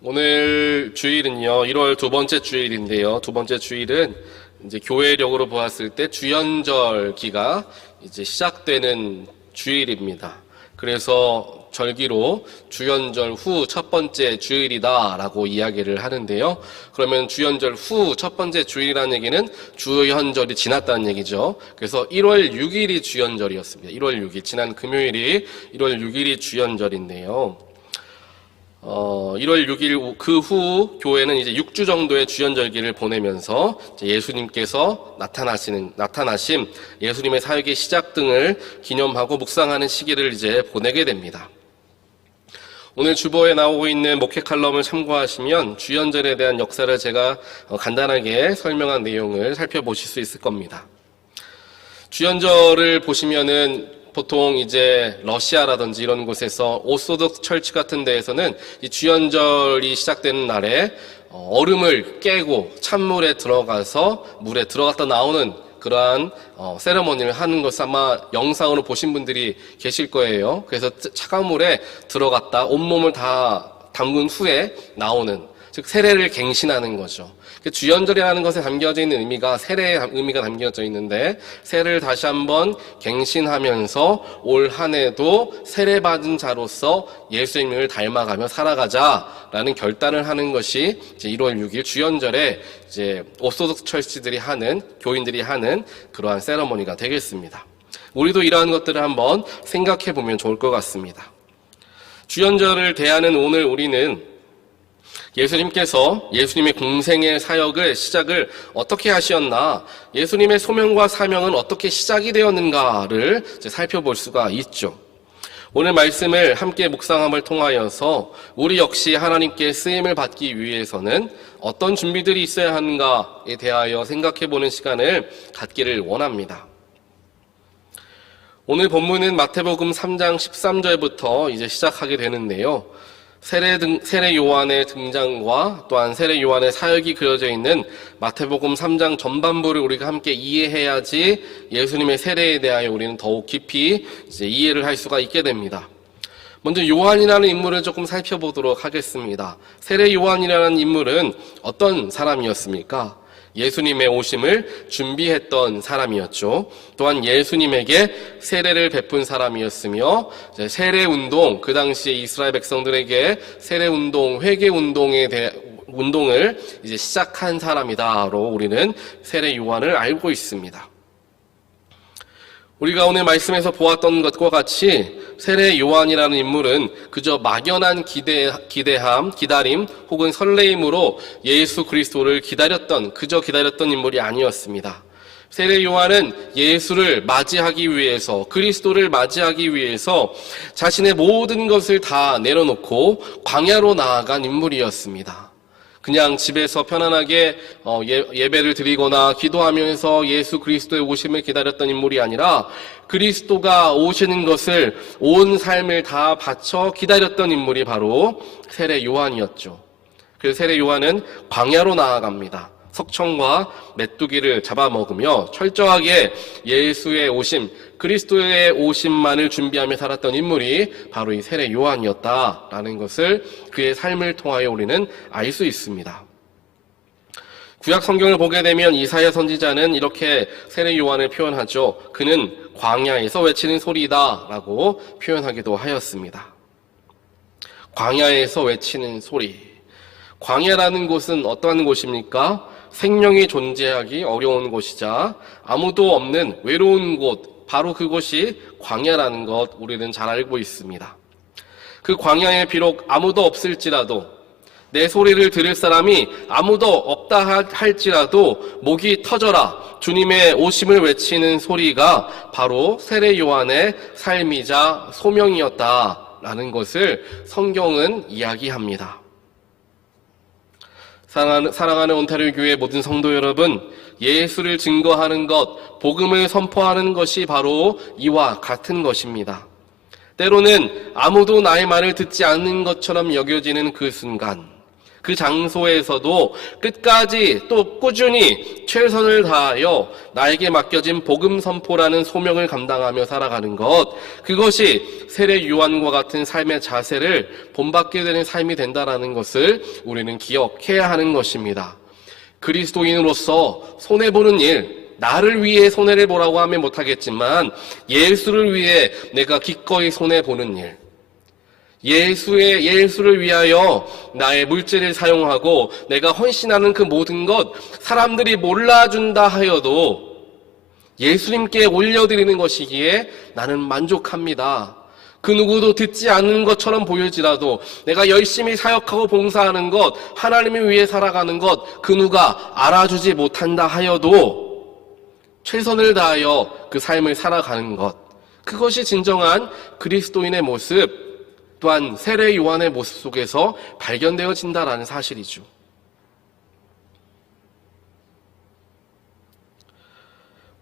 오늘 주일은요, 1월 두 번째 주일인데요. 두 번째 주일은 이제 교회력으로 보았을 때 주연절기가 이제 시작되는 주일입니다. 그래서 절기로 주연절 후 첫 번째 주일이다라고 이야기를 하는데요. 그러면 주연절 후 첫 번째 주일이라는 얘기는 주연절이 지났다는 얘기죠. 그래서 1월 6일이 주연절이었습니다. 1월 6일, 지난 금요일이 1월 6일이 주연절인데요. 1월 6일 그 후 교회는 이제 6주 정도의 주연절기를 보내면서 예수님께서 나타나심, 예수님의 사역의 시작 등을 기념하고 묵상하는 시기를 이제 보내게 됩니다. 오늘 주보에 나오고 있는 목회 칼럼을 참고하시면 주연절에 대한 역사를 제가 간단하게 설명한 내용을 살펴보실 수 있을 겁니다. 주연절을 보시면은 보통 이제 러시아라든지 이런 곳에서 오소독스 철치 같은 데에서는 이 주연절이 시작되는 날에 얼음을 깨고 찬물에 들어가서 물에 들어갔다 나오는 그러한 세레머니를 하는 것을 아마 영상으로 보신 분들이 계실 거예요. 그래서 차가운 물에 들어갔다 온몸을 다 담근 후에 나오는, 즉 세례를 갱신하는 거죠. 주연절이라는 것에 담겨져 있는 의미가 세례의 의미가 담겨져 있는데, 세례를 다시 한번 갱신하면서 올 한 해도 세례받은 자로서 예수님을 닮아가며 살아가자라는 결단을 하는 것이 이제 1월 6일 주연절에 이제 오소독스 철치들이 하는, 교인들이 하는 그러한 세레머니가 되겠습니다. 우리도 이러한 것들을 한번 생각해 보면 좋을 것 같습니다. 주연절을 대하는 오늘 우리는 예수님께서 예수님의 공생의 사역을 시작을 어떻게 하셨나, 예수님의 소명과 사명은 어떻게 시작이 되었는가를 살펴볼 수가 있죠. 오늘 말씀을 함께 묵상함을 통하여서 우리 역시 하나님께 쓰임을 받기 위해서는 어떤 준비들이 있어야 하는가에 대하여 생각해보는 시간을 갖기를 원합니다. 오늘 본문은 마태복음 3장 13절부터 이제 시작하게 되는데요. 세례 요한의 등장과 또한 세례 요한의 사역이 그려져 있는 마태복음 3장 전반부를 우리가 함께 이해해야지 예수님의 세례에 대하여 우리는 더욱 깊이 이제 이해를 할 수가 있게 됩니다. 먼저 요한이라는 인물을 조금 살펴보도록 하겠습니다. 세례 요한이라는 인물은 어떤 사람이었습니까? 예수님의 오심을 준비했던 사람이었죠. 또한 예수님에게 세례를 베푼 사람이었으며, 세례운동, 그 당시에 이스라엘 백성들에게 세례운동, 운동을 이제 시작한 사람이다로 우리는 세례 요한을 알고 있습니다. 우리가 오늘 말씀에서 보았던 것과 같이 세례 요한이라는 인물은 그저 막연한 기다림 혹은 설레임으로 예수 그리스도를 그저 기다렸던 인물이 아니었습니다. 세례 요한은 예수를 맞이하기 위해서, 그리스도를 맞이하기 위해서 자신의 모든 것을 다 내려놓고 광야로 나아간 인물이었습니다. 그냥 집에서 편안하게 예배를 드리거나 기도하면서 예수 그리스도의 오심을 기다렸던 인물이 아니라 그리스도가 오시는 것을 온 삶을 다 바쳐 기다렸던 인물이 바로 세례 요한이었죠. 그래서 세례 요한은 광야로 나아갑니다. 석청과 메뚜기를 잡아먹으며 철저하게 예수의 오심, 그리스도의 오심만을 준비하며 살았던 인물이 바로 이 세례 요한이었다라는 것을 그의 삶을 통하여 우리는 알 수 있습니다. 구약 성경을 보게 되면 이사야 선지자는 이렇게 세례 요한을 표현하죠. 그는 광야에서 외치는 소리다라고 표현하기도 하였습니다. 광야에서 외치는 소리. 광야라는 곳은 어떠한 곳입니까? 생명이 존재하기 어려운 곳이자 아무도 없는 외로운 곳, 바로 그곳이 광야라는 것 우리는 잘 알고 있습니다. 그 광야에 비록 아무도 없을지라도, 내 소리를 들을 사람이 아무도 없다 할지라도 목이 터져라 주님의 오심을 외치는 소리가 바로 세례 요한의 삶이자 소명이었다라는 것을 성경은 이야기합니다. 사랑하는 온타리오 교회 모든 성도 여러분, 예수를 증거하는 것, 복음을 선포하는 것이 바로 이와 같은 것입니다. 때로는 아무도 나의 말을 듣지 않는 것처럼 여겨지는 그 순간, 그 장소에서도 끝까지 또 꾸준히 최선을 다하여 나에게 맡겨진 복음 선포라는 소명을 감당하며 살아가는 것, 그것이 세례 요한과 같은 삶의 자세를 본받게 되는 삶이 된다는 것을 우리는 기억해야 하는 것입니다. 그리스도인으로서 손해보는 일, 나를 위해 손해를 보라고 하면 못하겠지만 예수를 위해 내가 기꺼이 손해보는 일, 예수를 위하여 나의 물질을 사용하고 내가 헌신하는 그 모든 것, 사람들이 몰라준다 하여도 예수님께 올려드리는 것이기에 나는 만족합니다. 그 누구도 듣지 않는 것처럼 보일지라도 내가 열심히 사역하고 봉사하는 것, 하나님을 위해 살아가는 것, 그 누가 알아주지 못한다 하여도 최선을 다하여 그 삶을 살아가는 것, 그것이 진정한 그리스도인의 모습, 또한 세례 요한의 모습 속에서 발견되어진다라는 사실이죠.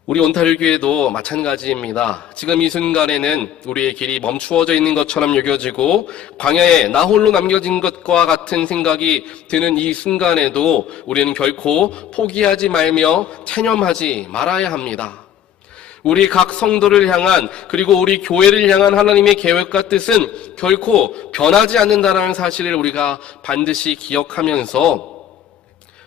우리 온타rio 교회도 마찬가지입니다. 지금 이 순간에는 우리의 길이 멈추어져 있는 것처럼 여겨지고 광야에 나 홀로 남겨진 것과 같은 생각이 드는 이 순간에도 우리는 결코 포기하지 말며 체념하지 말아야 합니다. 우리 각 성도를 향한, 그리고 우리 교회를 향한 하나님의 계획과 뜻은 결코 변하지 않는다는 사실을 우리가 반드시 기억하면서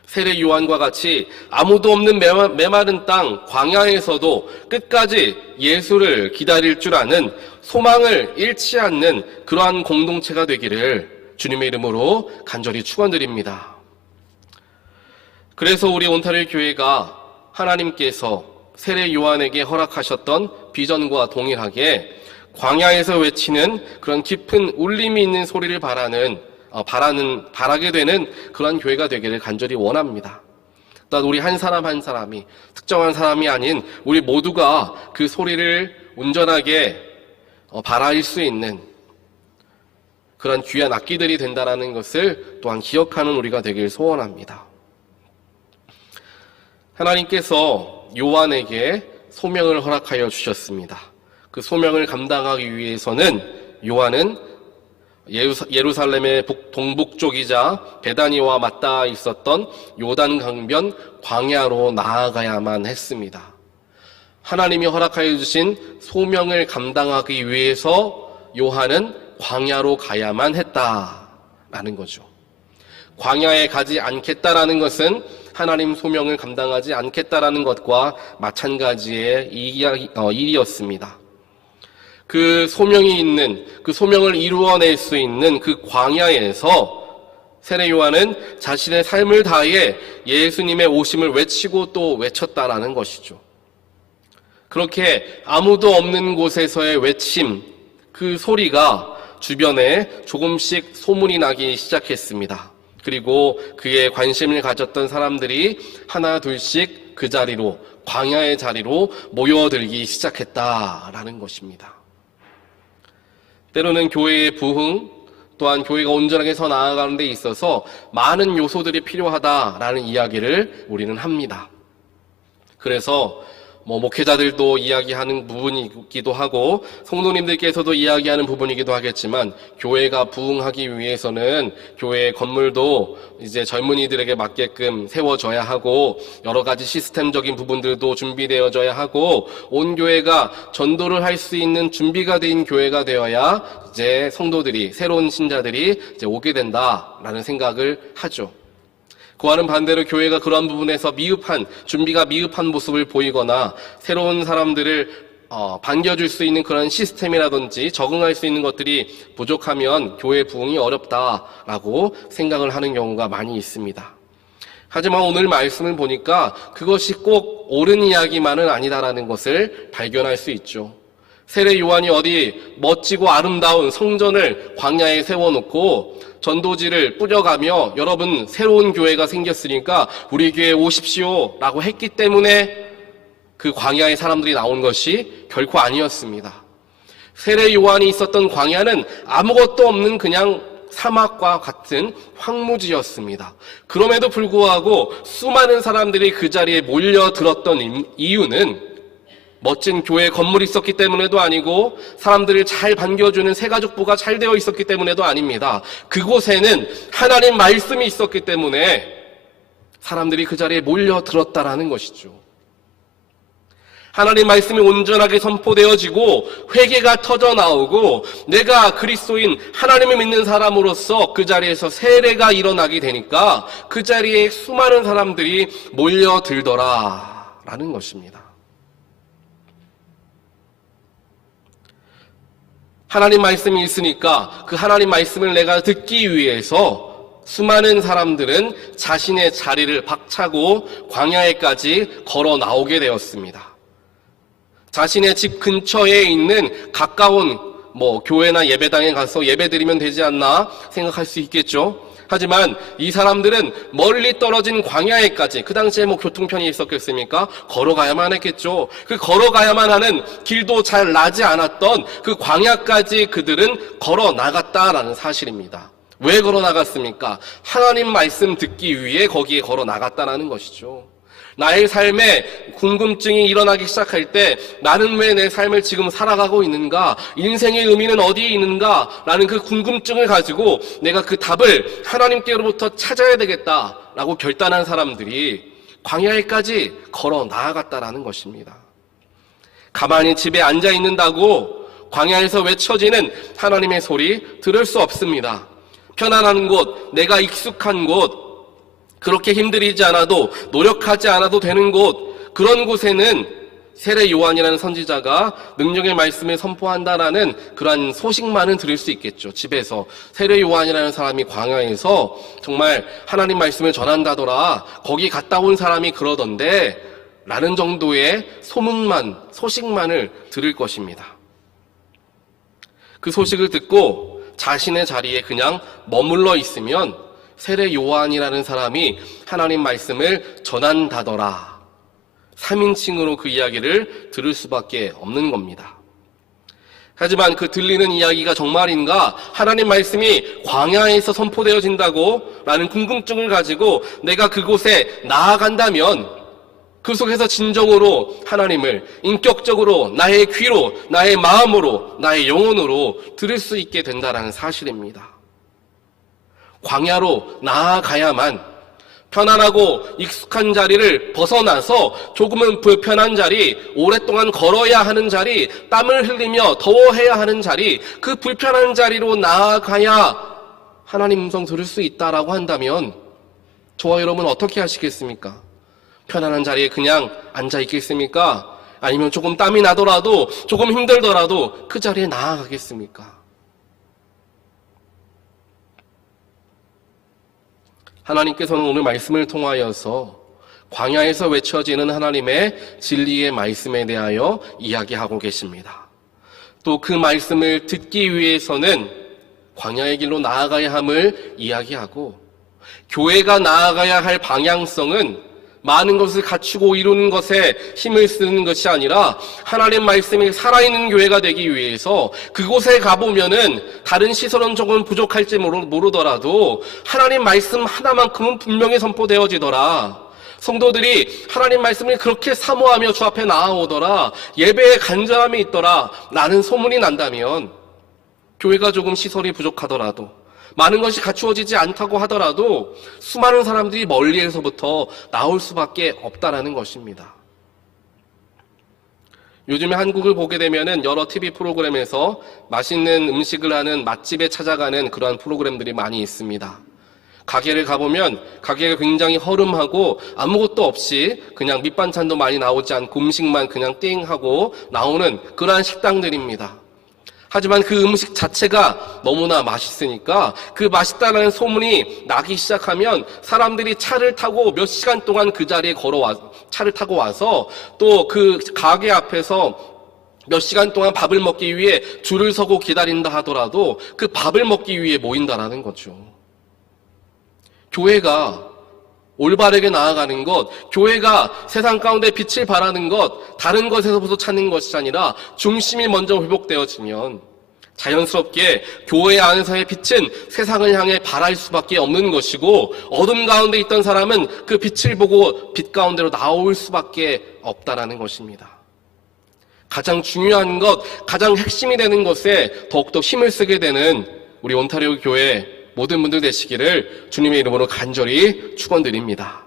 세례 요한과 같이 아무도 없는 메마른 땅 광야에서도 끝까지 예수를 기다릴 줄 아는, 소망을 잃지 않는 그러한 공동체가 되기를 주님의 이름으로 간절히 축원드립니다. 그래서 우리 온타rio 교회가 하나님께서 세례 요한에게 허락하셨던 비전과 동일하게 광야에서 외치는 그런 깊은 울림이 있는 소리를 바라게 되는 그런 교회가 되기를 간절히 원합니다. 또한 우리 한 사람 한 사람이, 특정한 사람이 아닌 우리 모두가 그 소리를 온전하게 바라일 수 있는 그런 귀한 악기들이 된다는 것을 또한 기억하는 우리가 되길 소원합니다. 하나님께서 요한에게 소명을 허락하여 주셨습니다. 그 소명을 감당하기 위해서는 요한은 예루살렘의 동북쪽이자 베다니와 맞닿아 있었던 요단 강변 광야로 나아가야만 했습니다. 하나님이 허락하여 주신 소명을 감당하기 위해서 요한은 광야로 가야만 했다라는 거죠. 광야에 가지 않겠다라는 것은 하나님 소명을 감당하지 않겠다라는 것과 마찬가지의 일이었습니다. 그 소명이 있는, 그 소명을 이루어낼 수 있는 그 광야에서 세례 요한은 자신의 삶을 다해 예수님의 오심을 외치고 또 외쳤다라는 것이죠. 그렇게 아무도 없는 곳에서의 외침, 그 소리가 주변에 조금씩 소문이 나기 시작했습니다. 그리고 그에 관심을 가졌던 사람들이 하나 둘씩 그 자리로, 광야의 자리로 모여들기 시작했다라는 것입니다. 때로는 교회의 부흥, 또한 교회가 온전하게 서 나아가는 데 있어서 많은 요소들이 필요하다라는 이야기를 우리는 합니다. 그래서 목회자들도 이야기하는 부분이기도 하고 성도님들께서도 이야기하는 부분이기도 하겠지만, 교회가 부흥하기 위해서는 교회의 건물도 이제 젊은이들에게 맞게끔 세워져야 하고, 여러 가지 시스템적인 부분들도 준비되어져야 하고, 온 교회가 전도를 할 수 있는 준비가 된 교회가 되어야 이제 성도들이, 새로운 신자들이 이제 오게 된다라는 생각을 하죠. 그와는 반대로 교회가 그러한 부분에서 준비가 미흡한 모습을 보이거나 새로운 사람들을 반겨줄 수 있는 그런 시스템이라든지 적응할 수 있는 것들이 부족하면 교회 부흥이 어렵다라고 생각을 하는 경우가 많이 있습니다. 하지만 오늘 말씀을 보니까 그것이 꼭 옳은 이야기만은 아니다라는 것을 발견할 수 있죠. 세례 요한이 어디 멋지고 아름다운 성전을 광야에 세워놓고 전도지를 뿌려가며 여러분 새로운 교회가 생겼으니까 우리 교회에 오십시오 라고 했기 때문에 그 광야에 사람들이 나온 것이 결코 아니었습니다. 세례 요한이 있었던 광야는 아무것도 없는 그냥 사막과 같은 황무지였습니다. 그럼에도 불구하고 수많은 사람들이 그 자리에 몰려들었던 이유는 멋진 교회 건물이 있었기 때문에도 아니고 사람들을 잘 반겨주는 새가족부가 잘 되어 있었기 때문에도 아닙니다. 그곳에는 하나님 말씀이 있었기 때문에 사람들이 그 자리에 몰려들었다라는 것이죠. 하나님 말씀이 온전하게 선포되어지고 회개가 터져나오고 내가 그리스도인 하나님을 믿는 사람으로서 그 자리에서 세례가 일어나게 되니까 그 자리에 수많은 사람들이 몰려들더라라는 것입니다. 하나님 말씀이 있으니까 그 하나님 말씀을 내가 듣기 위해서 수많은 사람들은 자신의 자리를 박차고 광야에까지 걸어 나오게 되었습니다. 자신의 집 근처에 있는 가까운 교회나 예배당에 가서 예배드리면 되지 않나 생각할 수 있겠죠. 하지만 이 사람들은 멀리 떨어진 광야에까지, 그 당시에 교통편이 있었겠습니까? 걸어가야만 했겠죠. 그 걸어가야만 하는 길도 잘 나지 않았던 그 광야까지 그들은 걸어 나갔다라는 사실입니다. 왜 걸어 나갔습니까? 하나님 말씀 듣기 위해 거기에 걸어 나갔다라는 것이죠. 나의 삶에 궁금증이 일어나기 시작할 때 나는 왜 내 삶을 지금 살아가고 있는가? 인생의 의미는 어디에 있는가? 라는 그 궁금증을 가지고 내가 그 답을 하나님께로부터 찾아야 되겠다라고 결단한 사람들이 광야에까지 걸어 나아갔다라는 것입니다. 가만히 집에 앉아 있는다고 광야에서 외쳐지는 하나님의 소리 들을 수 없습니다. 편안한 곳, 내가 익숙한 곳, 그렇게 힘들이지 않아도 노력하지 않아도 되는 곳, 그런 곳에는 세례 요한이라는 선지자가 능력의 말씀을 선포한다라는 그러한 소식만은 들을 수 있겠죠. 집에서 세례 요한이라는 사람이 광야에서 정말 하나님 말씀을 전한다더라, 거기 갔다 온 사람이 그러던데 라는 정도의 소식만을 들을 것입니다. 그 소식을 듣고 자신의 자리에 그냥 머물러 있으면 세례 요한이라는 사람이 하나님 말씀을 전한다더라, 3인칭으로 그 이야기를 들을 수밖에 없는 겁니다. 하지만 그 들리는 이야기가 정말인가? 하나님 말씀이 광야에서 선포되어진다고? 라는 궁금증을 가지고 내가 그곳에 나아간다면 그 속에서 진정으로 하나님을 인격적으로 나의 귀로, 나의 마음으로, 나의 영혼으로 들을 수 있게 된다는 사실입니다. 광야로 나아가야만 편안하고 익숙한 자리를 벗어나서 조금은 불편한 자리, 오랫동안 걸어야 하는 자리, 땀을 흘리며 더워해야 하는 자리, 그 불편한 자리로 나아가야 하나님 음성 들을 수 있다라고 한다면 저와 여러분은 어떻게 하시겠습니까? 편안한 자리에 그냥 앉아 있겠습니까? 아니면 조금 땀이 나더라도, 조금 힘들더라도 그 자리에 나아가겠습니까? 하나님께서는 오늘 말씀을 통하여서 광야에서 외쳐지는 하나님의 진리의 말씀에 대하여 이야기하고 계십니다. 또 그 말씀을 듣기 위해서는 광야의 길로 나아가야 함을 이야기하고, 교회가 나아가야 할 방향성은 많은 것을 갖추고 이루는 것에 힘을 쓰는 것이 아니라 하나님 말씀이 살아있는 교회가 되기 위해서 그곳에 가보면은 다른 시설은 조금 부족할지 모르더라도 하나님 말씀 하나만큼은 분명히 선포되어지더라, 성도들이 하나님 말씀을 그렇게 사모하며 주 앞에 나아오더라, 예배에 간절함이 있더라 라는 소문이 난다면, 교회가 조금 시설이 부족하더라도, 많은 것이 갖추어지지 않다고 하더라도 수많은 사람들이 멀리에서부터 나올 수밖에 없다라는 것입니다. 요즘에 한국을 보게 되면은 여러 TV 프로그램에서 맛있는 음식을 하는 맛집에 찾아가는 그러한 프로그램들이 많이 있습니다. 가게를 가보면 가게가 굉장히 허름하고 아무것도 없이 그냥 밑반찬도 많이 나오지 않고 음식만 그냥 띵 하고 나오는 그러한 식당들입니다. 하지만 그 음식 자체가 너무나 맛있으니까 그 맛있다는 소문이 나기 시작하면 사람들이 차를 타고 몇 시간 동안 그 자리에 차를 타고 와서 또 그 가게 앞에서 몇 시간 동안 밥을 먹기 위해 줄을 서고 기다린다 하더라도 그 밥을 먹기 위해 모인다라는 거죠. 교회가 올바르게 나아가는 것, 교회가 세상 가운데 빛을 발하는 것, 다른 것에서부터 찾는 것이 아니라 중심이 먼저 회복되어지면 자연스럽게 교회 안에서의 빛은 세상을 향해 발할 수밖에 없는 것이고, 어둠 가운데 있던 사람은 그 빛을 보고 빛 가운데로 나올 수밖에 없다라는 것입니다. 가장 중요한 것, 가장 핵심이 되는 것에 더욱더 힘을 쓰게 되는 우리 온타리오 교회 모든 분들 되시기를 주님의 이름으로 간절히 축원드립니다.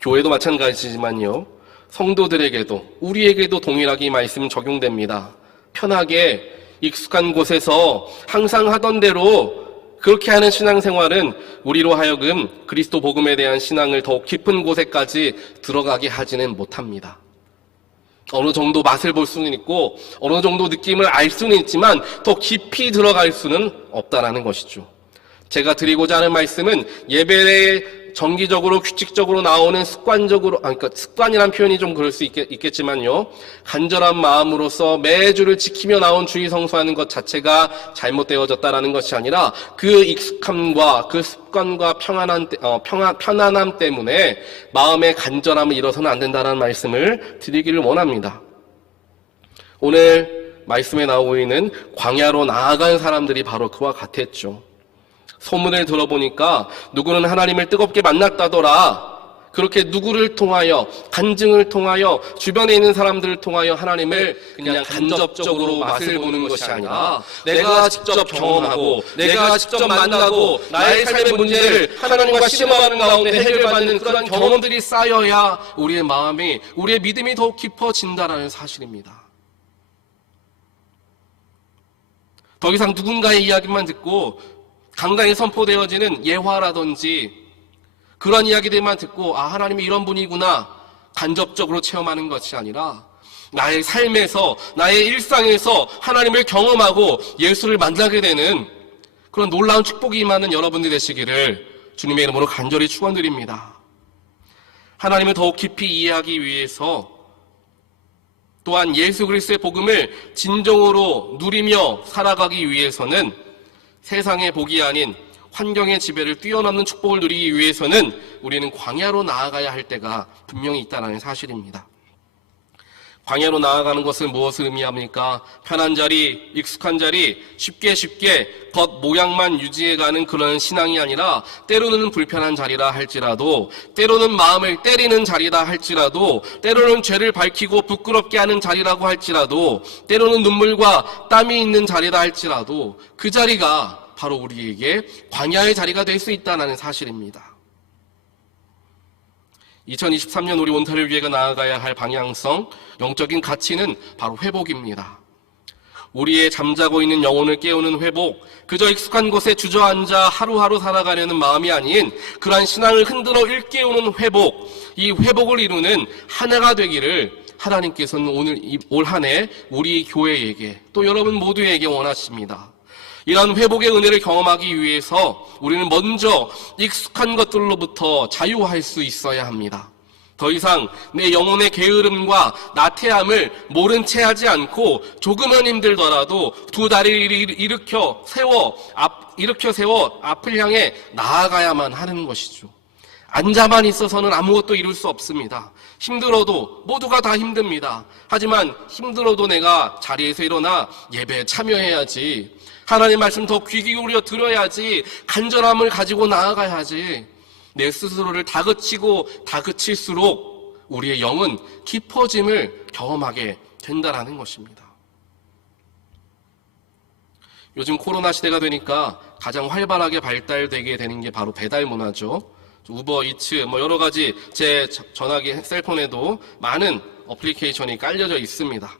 교회도 마찬가지지만요, 성도들에게도 우리에게도 동일하게 이 말씀 적용됩니다. 편하게 익숙한 곳에서 항상 하던 대로 그렇게 하는 신앙생활은 우리로 하여금 그리스도 복음에 대한 신앙을 더욱 깊은 곳에까지 들어가게 하지는 못합니다. 어느 정도 맛을 볼 수는 있고 어느 정도 느낌을 알 수는 있지만 더 깊이 들어갈 수는 없다라는 것이죠. 제가 드리고자 하는 말씀은 예배에 정기적으로 규칙적으로 나오는 그러니까 습관이란 표현이 좀 그럴 수 있겠지만요, 간절한 마음으로서 매주를 지키며 나온 주의 성수하는 것 자체가 잘못되어졌다라는 것이 아니라 그 익숙함과 그 습관과 편안함 때문에 마음의 간절함을 잃어서는 안 된다는 말씀을 드리기를 원합니다. 오늘 말씀에 나오고 있는 광야로 나아간 사람들이 바로 그와 같았죠. 소문을 들어보니까 누구는 하나님을 뜨겁게 만났다더라. 그렇게 누구를 통하여, 간증을 통하여, 주변에 있는 사람들을 통하여 하나님을 그냥 간접적으로 맛을 보는 것이 아니라 내가 직접 경험하고 내가 직접 만나고 나의 삶의 문제를 하나님과 씨름하는 가운데 해결받는 그런 경험들이 쌓여야 우리의 마음이, 우리의 믿음이 더욱 깊어진다는 사실입니다. 더 이상 누군가의 이야기만 듣고 강단에 선포되어지는 예화라든지 그런 이야기들만 듣고 하나님이 이런 분이구나 간접적으로 체험하는 것이 아니라 나의 삶에서, 나의 일상에서 하나님을 경험하고 예수를 만나게 되는 그런 놀라운 축복이 임하는 여러분들 되시기를 주님의 이름으로 간절히 축원드립니다. 하나님을 더욱 깊이 이해하기 위해서, 또한 예수 그리스도의 복음을 진정으로 누리며 살아가기 위해서는 세상의 복이 아닌 환경의 지배를 뛰어넘는 축복을 누리기 위해서는 우리는 광야로 나아가야 할 때가 분명히 있다는 사실입니다. 광야로 나아가는 것은 무엇을 의미합니까? 편한 자리, 익숙한 자리, 쉽게 겉 모양만 유지해가는 그런 신앙이 아니라 때로는 불편한 자리라 할지라도, 때로는 마음을 때리는 자리라 할지라도, 때로는 죄를 밝히고 부끄럽게 하는 자리라고 할지라도, 때로는 눈물과 땀이 있는 자리라 할지라도 그 자리가 바로 우리에게 광야의 자리가 될 수 있다는 사실입니다. 2023년 우리 온타리오 교회가 나아가야 할 방향성, 영적인 가치는 바로 회복입니다. 우리의 잠자고 있는 영혼을 깨우는 회복, 그저 익숙한 곳에 주저앉아 하루하루 살아가려는 마음이 아닌 그러한 신앙을 흔들어 일깨우는 회복, 이 회복을 이루는 하나가 되기를 하나님께서는 올 한 해 우리 교회에게 또 여러분 모두에게 원하십니다. 이런 회복의 은혜를 경험하기 위해서 우리는 먼저 익숙한 것들로부터 자유할 수 있어야 합니다. 더 이상 내 영혼의 게으름과 나태함을 모른 채 하지 않고 조금은 힘들더라도 두 다리를 일으켜 세워 앞을 향해 나아가야만 하는 것이죠. 앉아만 있어서는 아무것도 이룰 수 없습니다. 힘들어도 모두가 다 힘듭니다. 하지만 힘들어도 내가 자리에서 일어나 예배에 참여해야지. 하나님 말씀 더 귀 기울여 들어야지. 간절함을 가지고 나아가야지. 내 스스로를 다그칠수록 우리의 영은 깊어짐을 경험하게 된다라는 것입니다. 요즘 코로나 시대가 되니까 가장 활발하게 발달되게 되는 게 바로 배달 문화죠. 우버 이츠 여러 가지 제 전화기 셀폰에도 많은 어플리케이션이 깔려져 있습니다.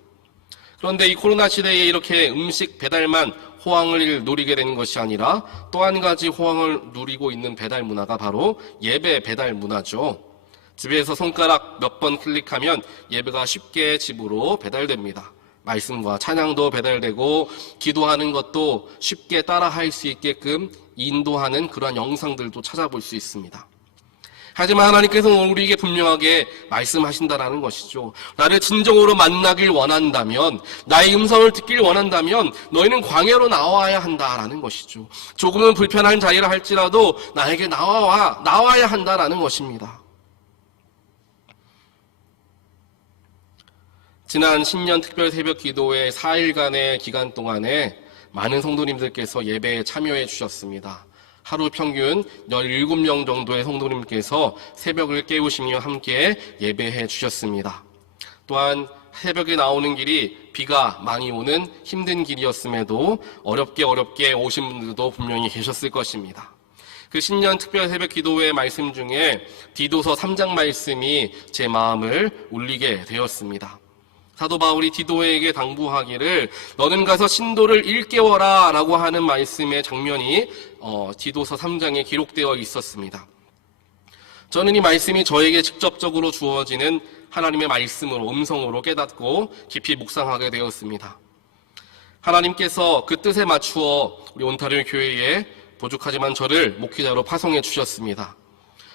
그런데 이 코로나 시대에 이렇게 음식 배달만 호황을 누리게 되는 것이 아니라 또 한 가지 호황을 누리고 있는 배달 문화가 바로 예배 배달 문화죠. 집에서 손가락 몇 번 클릭하면 예배가 쉽게 집으로 배달됩니다. 말씀과 찬양도 배달되고 기도하는 것도 쉽게 따라할 수 있게끔 인도하는 그러한 영상들도 찾아볼 수 있습니다. 하지만 하나님께서는 우리에게 분명하게 말씀하신다라는 것이죠. 나를 진정으로 만나길 원한다면, 나의 음성을 듣길 원한다면 너희는 광야로 나와야 한다라는 것이죠. 조금은 불편한 자리라 할지라도 나에게 나와야 한다라는 것입니다. 지난 신년 특별 새벽 기도회 4일간의 기간 동안에 많은 성도님들께서 예배에 참여해 주셨습니다. 하루 평균 17명 정도의 성도님께서 새벽을 깨우시며 함께 예배해 주셨습니다. 또한 새벽에 나오는 길이 비가 많이 오는 힘든 길이었음에도 어렵게 오신 분들도 분명히 계셨을 것입니다. 그 신년 특별 새벽 기도회 말씀 중에 디도서 3장 말씀이 제 마음을 울리게 되었습니다. 사도 바울이 디도에게 당부하기를 너는 가서 신도를 일깨워라 라고 하는 말씀의 장면이 디도서 3장에 기록되어 있었습니다. 저는 이 말씀이 저에게 직접적으로 주어지는 하나님의 말씀으로 음성으로 깨닫고 깊이 묵상하게 되었습니다. 하나님께서 그 뜻에 맞추어 우리 온타리오 교회에 부족하지만 저를 목회자로 파송해 주셨습니다.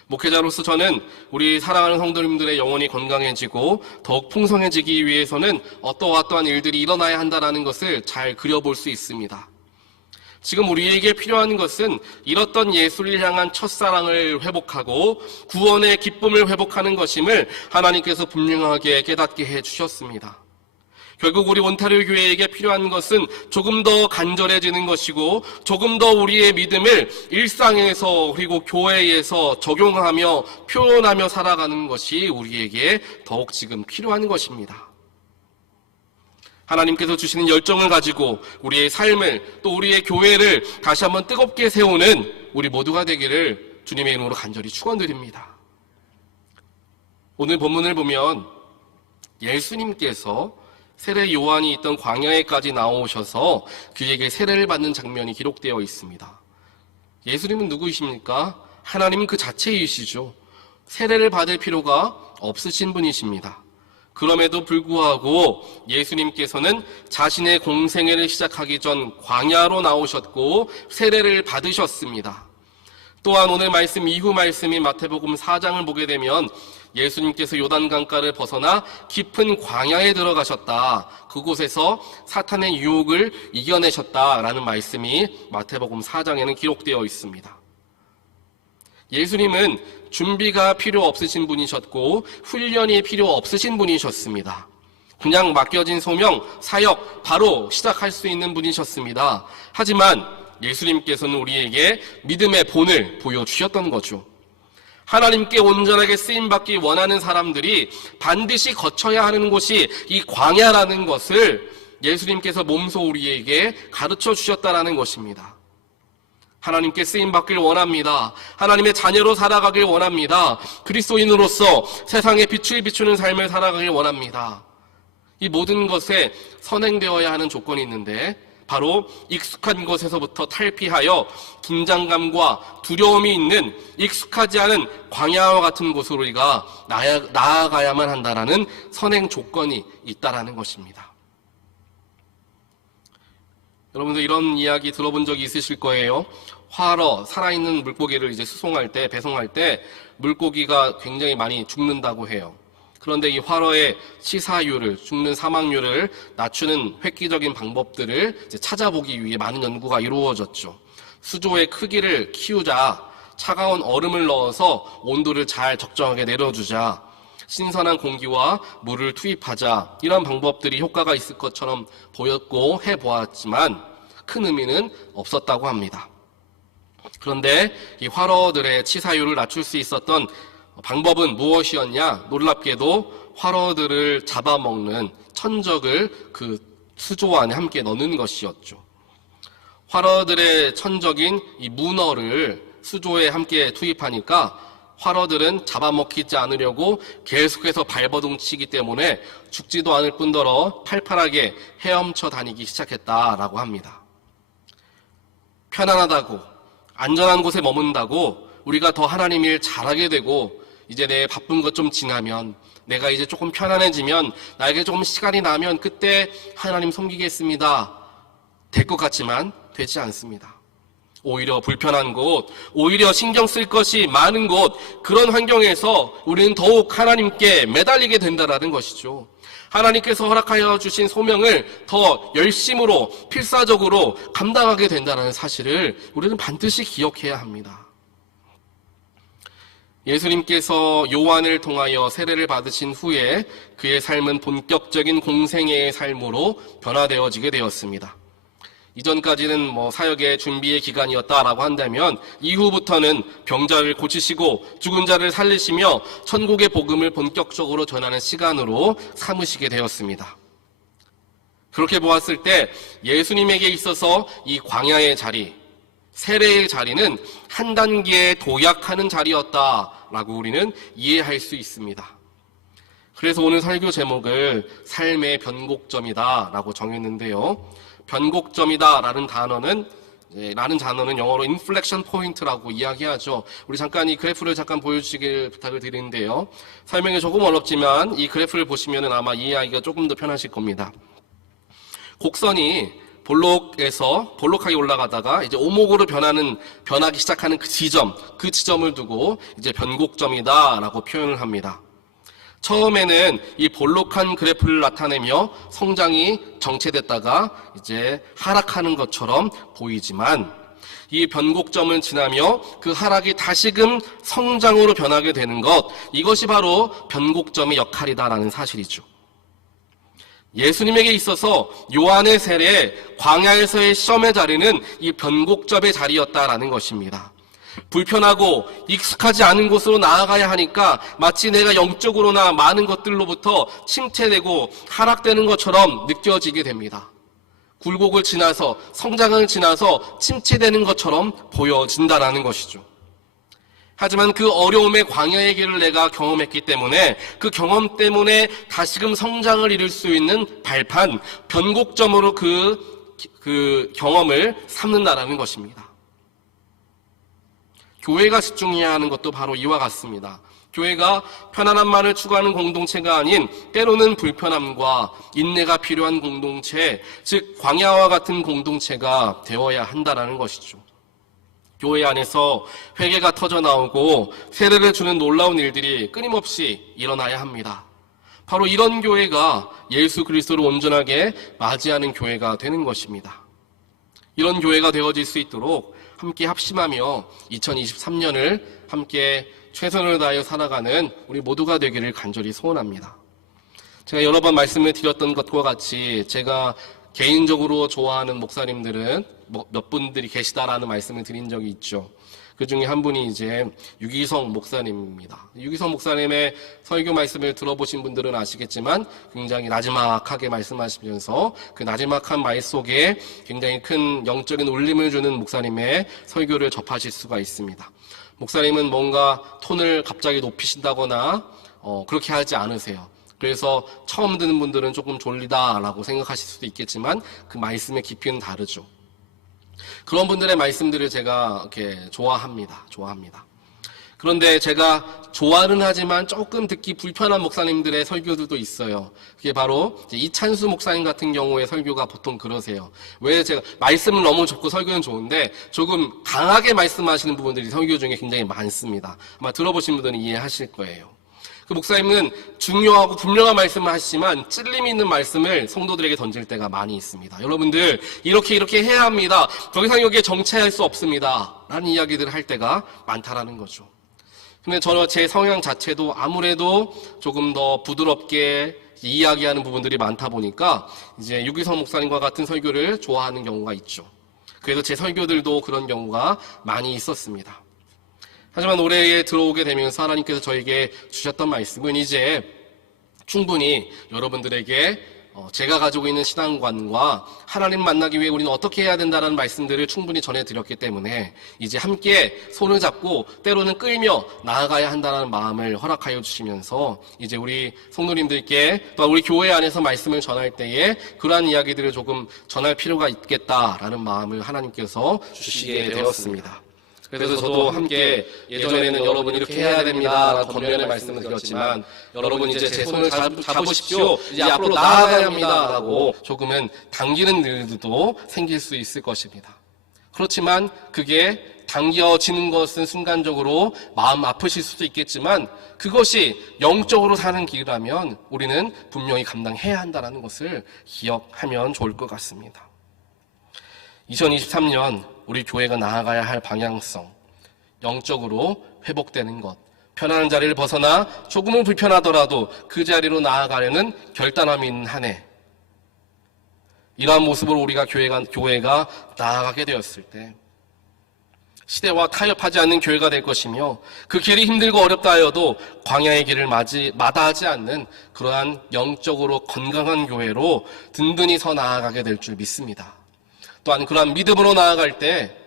목회자로서 저는 우리 사랑하는 성도님들의 영혼이 건강해지고 더욱 풍성해지기 위해서는 어떠한 일들이 일어나야 한다는 것을 잘 그려볼 수 있습니다. 지금 우리에게 필요한 것은 잃었던 예수를 향한 첫사랑을 회복하고 구원의 기쁨을 회복하는 것임을 하나님께서 분명하게 깨닫게 해주셨습니다. 결국 우리 온타리오 교회에게 필요한 것은 조금 더 간절해지는 것이고 조금 더 우리의 믿음을 일상에서 그리고 교회에서 적용하며 표현하며 살아가는 것이 우리에게 더욱 지금 필요한 것입니다. 하나님께서 주시는 열정을 가지고 우리의 삶을 또 우리의 교회를 다시 한번 뜨겁게 세우는 우리 모두가 되기를 주님의 이름으로 간절히 축원드립니다. 오늘 본문을 보면 예수님께서 세례 요한이 있던 광야에까지 나오셔서 그에게 세례를 받는 장면이 기록되어 있습니다. 예수님은 누구이십니까? 하나님 그 자체이시죠. 세례를 받을 필요가 없으신 분이십니다. 그럼에도 불구하고 예수님께서는 자신의 공생애를 시작하기 전 광야로 나오셨고 세례를 받으셨습니다. 또한 오늘 말씀 이후 말씀인 마태복음 4장을 보게 되면 예수님께서 요단강가를 벗어나 깊은 광야에 들어가셨다. 그곳에서 사탄의 유혹을 이겨내셨다라는 말씀이 마태복음 4장에는 기록되어 있습니다. 예수님은 준비가 필요 없으신 분이셨고 훈련이 필요 없으신 분이셨습니다. 그냥 맡겨진 소명, 사역 바로 시작할 수 있는 분이셨습니다. 하지만 예수님께서는 우리에게 믿음의 본을 보여주셨던 거죠. 하나님께 온전하게 쓰임받기 원하는 사람들이 반드시 거쳐야 하는 곳이 이 광야라는 것을 예수님께서 몸소 우리에게 가르쳐 주셨다라는 것입니다. 하나님께 쓰임받길 원합니다. 하나님의 자녀로 살아가길 원합니다. 그리스도인으로서 세상에 빛을 비추는 삶을 살아가길 원합니다. 이 모든 것에 선행되어야 하는 조건이 있는데 바로 익숙한 것에서부터 탈피하여 긴장감과 두려움이 있는 익숙하지 않은 광야와 같은 곳으로 우리가 나아가야만 한다라는 선행 조건이 있다라는 것입니다. 여러분들 이런 이야기 들어본 적이 있으실 거예요. 활어, 살아있는 물고기를 이제 수송할 때, 배송할 때 물고기가 굉장히 많이 죽는다고 해요. 그런데 이 활어의 치사율을, 죽는 사망률을 낮추는 획기적인 방법들을 이제 찾아보기 위해 많은 연구가 이루어졌죠. 수조의 크기를 키우자, 차가운 얼음을 넣어서 온도를 잘 적정하게 내려주자, 신선한 공기와 물을 투입하자, 이런 방법들이 효과가 있을 것처럼 보였고 해보았지만 큰 의미는 없었다고 합니다. 그런데 이 활어들의 치사율을 낮출 수 있었던 방법은 무엇이었냐? 놀랍게도 활어들을 잡아먹는 천적을 그 수조 안에 함께 넣는 것이었죠. 활어들의 천적인 이 문어를 수조에 함께 투입하니까 활어들은 잡아먹히지 않으려고 계속해서 발버둥치기 때문에 죽지도 않을 뿐더러 팔팔하게 헤엄쳐 다니기 시작했다라고 합니다. 편안하다고, 안전한 곳에 머문다고 우리가 더 하나님 일 잘하게 되고 이제 내 바쁜 것 좀 지나면, 내가 이제 조금 편안해지면, 나에게 조금 시간이 나면 그때 하나님 섬기겠습니다. 될 것 같지만 되지 않습니다. 오히려 불편한 곳, 오히려 신경 쓸 것이 많은 곳, 그런 환경에서 우리는 더욱 하나님께 매달리게 된다라는 것이죠. 하나님께서 허락하여 주신 소명을 더 열심으로 필사적으로 감당하게 된다는 사실을 우리는 반드시 기억해야 합니다. 예수님께서 요한을 통하여 세례를 받으신 후에 그의 삶은 본격적인 공생애의 삶으로 변화되어지게 되었습니다. 이전까지는 사역의 준비의 기간이었다라고 한다면 이후부터는 병자를 고치시고 죽은 자를 살리시며 천국의 복음을 본격적으로 전하는 시간으로 삼으시게 되었습니다. 그렇게 보았을 때 예수님에게 있어서 이 광야의 자리, 세례의 자리는 한 단계 도약하는 자리였다라고 우리는 이해할 수 있습니다. 그래서 오늘 설교 제목을 삶의 변곡점이다라고 정했는데요. 변곡점이다라는 단어는 영어로 inflection point라고 이야기하죠. 우리 잠깐 이 그래프를 잠깐 보여주시길 부탁을 드리는데요. 설명이 조금 어렵지만 이 그래프를 보시면 아마 이해하기가 조금 더 편하실 겁니다. 곡선이 볼록하게 올라가다가 이제 오목으로 변하기 시작하는 그 지점을 두고 이제 변곡점이다라고 표현을 합니다. 처음에는 이 볼록한 그래프를 나타내며 성장이 정체됐다가 이제 하락하는 것처럼 보이지만 이 변곡점을 지나며 그 하락이 다시금 성장으로 변하게 되는 것, 이것이 바로 변곡점의 역할이다라는 사실이죠. 예수님에게 있어서 요한의 세례, 광야에서의 시험의 자리는 이 변곡점의 자리였다라는 것입니다. 불편하고 익숙하지 않은 곳으로 나아가야 하니까 마치 내가 영적으로나 많은 것들로부터 침체되고 하락되는 것처럼 느껴지게 됩니다. 굴곡을 지나서, 성장을 지나서 침체되는 것처럼 보여진다라는 것이죠. 하지만 그 어려움의 광야의 길을 내가 경험했기 때문에 그 경험 때문에 다시금 성장을 이룰 수 있는 발판, 변곡점으로 그 경험을 삼는다라는 것입니다. 교회가 집중해야 하는 것도 바로 이와 같습니다. 교회가 편안함만을 추구하는 공동체가 아닌 때로는 불편함과 인내가 필요한 공동체, 즉 광야와 같은 공동체가 되어야 한다는 것이죠. 교회 안에서 회개가 터져나오고 세례를 주는 놀라운 일들이 끊임없이 일어나야 합니다. 바로 이런 교회가 예수 그리스도를 온전하게 맞이하는 교회가 되는 것입니다. 이런 교회가 되어질 수 있도록 함께 합심하며 2023년을 함께 최선을 다하여 살아가는 우리 모두가 되기를 간절히 소원합니다. 제가 여러 번 말씀을 드렸던 것과 같이 제가 개인적으로 좋아하는 목사님들은 몇 분들이 계시다라는 말씀을 드린 적이 있죠. 그 중에 한 분이 이제 유기성 목사님입니다. 유기성 목사님의 설교 말씀을 들어보신 분들은 아시겠지만 굉장히 나지막하게 말씀하시면서 그 나지막한 말 속에 굉장히 큰 영적인 울림을 주는 목사님의 설교를 접하실 수가 있습니다. 목사님은 뭔가 톤을 갑자기 높이신다거나 그렇게 하지 않으세요. 그래서 처음 듣는 분들은 조금 졸리다라고 생각하실 수도 있겠지만 그 말씀의 깊이는 다르죠. 그런 분들의 말씀들을 제가 이렇게 좋아합니다. 그런데 제가 좋아는 하지만 조금 듣기 불편한 목사님들의 설교들도 있어요. 그게 바로 이찬수 목사님 같은 경우의 설교가 보통 그러세요. 왜 제가 말씀은 너무 좋고 설교는 좋은데 조금 강하게 말씀하시는 부분들이 설교 중에 굉장히 많습니다. 아마 들어보신 분들은 이해하실 거예요. 그 목사님은 중요하고 분명한 말씀을 하시지만 찔림 있는 말씀을 성도들에게 던질 때가 많이 있습니다. 여러분들 이렇게 해야 합니다. 더 이상 여기에 정체할 수 없습니다. 라는 이야기들을 할 때가 많다라는 거죠. 근데 저는 제 성향 자체도 아무래도 조금 더 부드럽게 이야기하는 부분들이 많다 보니까 이제 유기성 목사님과 같은 설교를 좋아하는 경우가 있죠. 그래서 제 설교들도 그런 경우가 많이 있었습니다. 하지만 올해에 들어오게 되면서 하나님께서 저에게 주셨던 말씀은 이제 충분히 여러분들에게 제가 가지고 있는 신앙관과 하나님 만나기 위해 우리는 어떻게 해야 된다는 말씀들을 충분히 전해드렸기 때문에 이제 함께 손을 잡고 때로는 끌며 나아가야 한다는 마음을 허락하여 주시면서 이제 우리 성도님들께 또 우리 교회 안에서 말씀을 전할 때에 그러한 이야기들을 조금 전할 필요가 있겠다라는 마음을 하나님께서 주시게 되었습니다. 그래서 저도 함께 예전에는 여러분 이렇게 해야 됩니다라고 권면의 말씀을 드렸지만 여러분 이제 제 손을 잡으십시오. 이제 앞으로 나아가야 합니다라고 조금은 당기는 일들도 생길 수 있을 것입니다. 그렇지만 그게 당겨지는 것은 순간적으로 마음 아프실 수도 있겠지만 그것이 영적으로 사는 길이라면 우리는 분명히 감당해야 한다는 것을 기억하면 좋을 것 같습니다. 2023년 우리 교회가 나아가야 할 방향성, 영적으로 회복되는 것, 편안한 자리를 벗어나 조금은 불편하더라도 그 자리로 나아가려는 결단함이 있는 한 해, 이러한 모습으로 우리가 교회가 나아가게 되었을 때 시대와 타협하지 않는 교회가 될 것이며, 그 길이 힘들고 어렵다 하여도 광야의 길을 마다하지 않는 그러한 영적으로 건강한 교회로 든든히 서 나아가게 될 줄 믿습니다. 또한 그러한 믿음으로 나아갈 때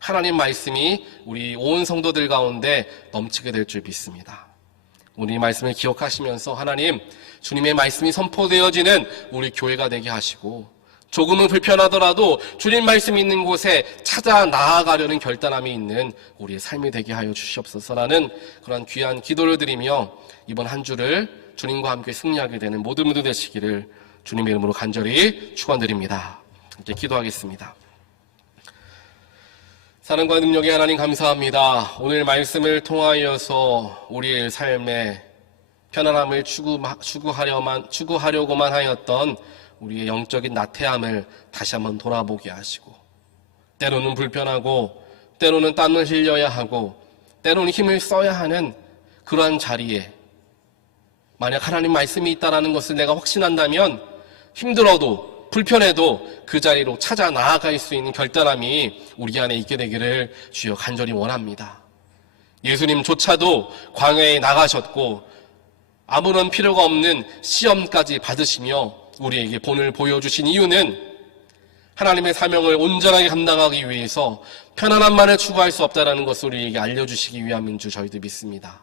하나님 말씀이 우리 온 성도들 가운데 넘치게 될 줄 믿습니다. 우리 말씀을 기억하시면서 하나님, 주님의 말씀이 선포되어지는 우리 교회가 되게 하시고, 조금은 불편하더라도 주님 말씀이 있는 곳에 찾아 나아가려는 결단함이 있는 우리의 삶이 되게 하여 주시옵소서라는 그런 귀한 기도를 드리며, 이번 한 주를 주님과 함께 승리하게 되는 모든 분들 되시기를 주님의 이름으로 간절히 축원드립니다. 함께 기도하겠습니다. 사랑과 능력의 하나님, 감사합니다. 오늘 말씀을 통하여서 우리의 삶에 편안함을 추구하려고만 하였던 우리의 영적인 나태함을 다시 한번 돌아보게 하시고, 때로는 불편하고 때로는 땀을 흘려야 하고 때로는 힘을 써야 하는 그러한 자리에, 만약 하나님 말씀이 있다라는 것을 내가 확신한다면 힘들어도 불편해도 그 자리로 찾아 나아갈 수 있는 결단함이 우리 안에 있게 되기를 주여 간절히 원합니다. 예수님조차도 광야에 나가셨고 아무런 필요가 없는 시험까지 받으시며 우리에게 본을 보여주신 이유는 하나님의 사명을 온전하게 감당하기 위해서 편안함만을 추구할 수 없다는 것을 우리에게 알려주시기 위함인 줄 저희도 믿습니다.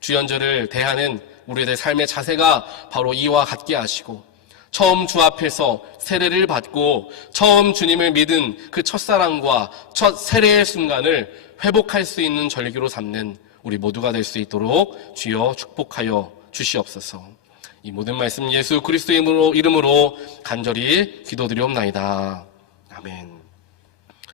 주연절을 대하는 우리의 삶의 자세가 바로 이와 같게 하시고, 처음 주 앞에서 세례를 받고 처음 주님을 믿은 그 첫사랑과 첫 세례의 순간을 회복할 수 있는 절기로 삼는 우리 모두가 될 수 있도록 주여 축복하여 주시옵소서. 이 모든 말씀 예수 그리스도의 이름으로 간절히 기도드리옵나이다. 아멘.